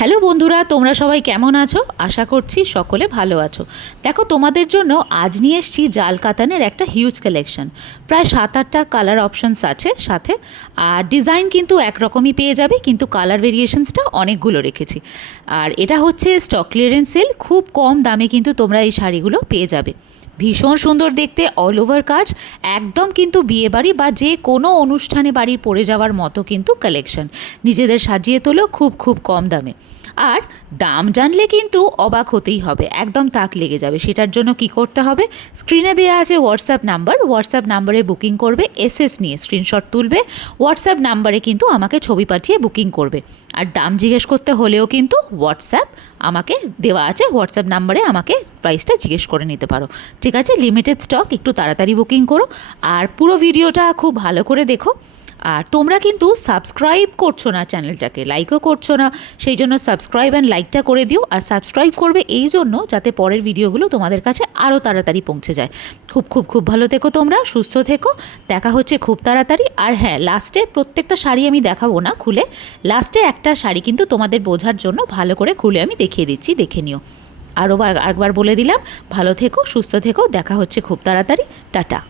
Hello বন্ধুরা, তোমরা সবাই কেমন আছো? আশা করছি সকলে ভালো আছো। দেখো, তোমাদের জন্য আজ নিয়ে এসেছি জাল কাতানের একটা হিউজ কালেকশন। প্রায় 7-8টা কালার অপশানস আছে সাথে। আর ডিজাইন কিন্তু একরকমই পেয়ে যাবে, কিন্তু কালার ভেরিয়েশনসটা অনেকগুলো রেখেছি। আর এটা হচ্ছে স্টক ক্লিয়ারেন্স সেল, খুব কম দামে কিন্তু তোমরা এই শাড়িগুলো পেয়ে যাবে। ভীষণ সুন্দর দেখতে, অল ওভার কাজ, একদম কিন্তু বিয়েবাড়ি বা যে কোনো অনুষ্ঠানে বাড়ির পরে যাওয়ার মতো কিন্তু কালেকশন। নিজেদের সাজিয়ে তোলো খুব খুব কম দামে। আর দাম জানলে কিন্তু অবাক হতেই হবে, একদম তাক লেগে যাবে। সেটার জন্য কি করতে হবে? স্ক্রিনে দেওয়া আছে হোয়াটসঅ্যাপ নাম্বার, হোয়াটসঅ্যাপ নাম্বারে বুকিং করবে, এসএস নিয়ে স্ক্রিনশট তুলবে, হোয়াটসঅ্যাপ নাম্বারে কিন্তু আমাকে ছবি পাঠিয়ে বুকিং করবে। আর দাম জিজ্ঞেস করতে হলেও কিন্তু হোয়াটসঅ্যাপ আমাকে দেওয়া আছে, হোয়াটসঅ্যাপ নাম্বারে আমাকে প্রাইসটা জিজ্ঞেস করে নিতে পারো। ঠিক আছে, লিমিটেড স্টক, একটু তাড়াতাড়ি বুকিং করো। আর পুরো ভিডিওটা খুব ভালো করে দেখো। আর তোমরা কিন্তু সাবস্ক্রাইব করছো না চ্যানেলটাকে, লাইকও করছো না, সেই জন্য সাবস্ক্রাইব অ্যান্ড লাইকটা করে দিও। আর সাবস্ক্রাইব করবে এই জন্য যাতে পরের ভিডিওগুলো তোমাদের কাছে আরও তাড়াতাড়ি পৌঁছে যায়। খুব খুব খুব ভালো থেকো, তোমরা সুস্থ থেকো। দেখা হচ্ছে খুব তাড়াতাড়ি। আর হ্যাঁ, লাস্টে প্রত্যেকটা শাড়ি আমি দেখাবো না খুলে, লাস্টে একটা শাড়ি কিন্তু তোমাদের বোঝার জন্য ভালো করে খুলে আমি দেখিয়ে দিচ্ছি, দেখে নিও। আরও একবার বলে দিলাম, ভালো থেকো, সুস্থ থেকো, দেখা হচ্ছে খুব তাড়াতাড়ি। টাটা।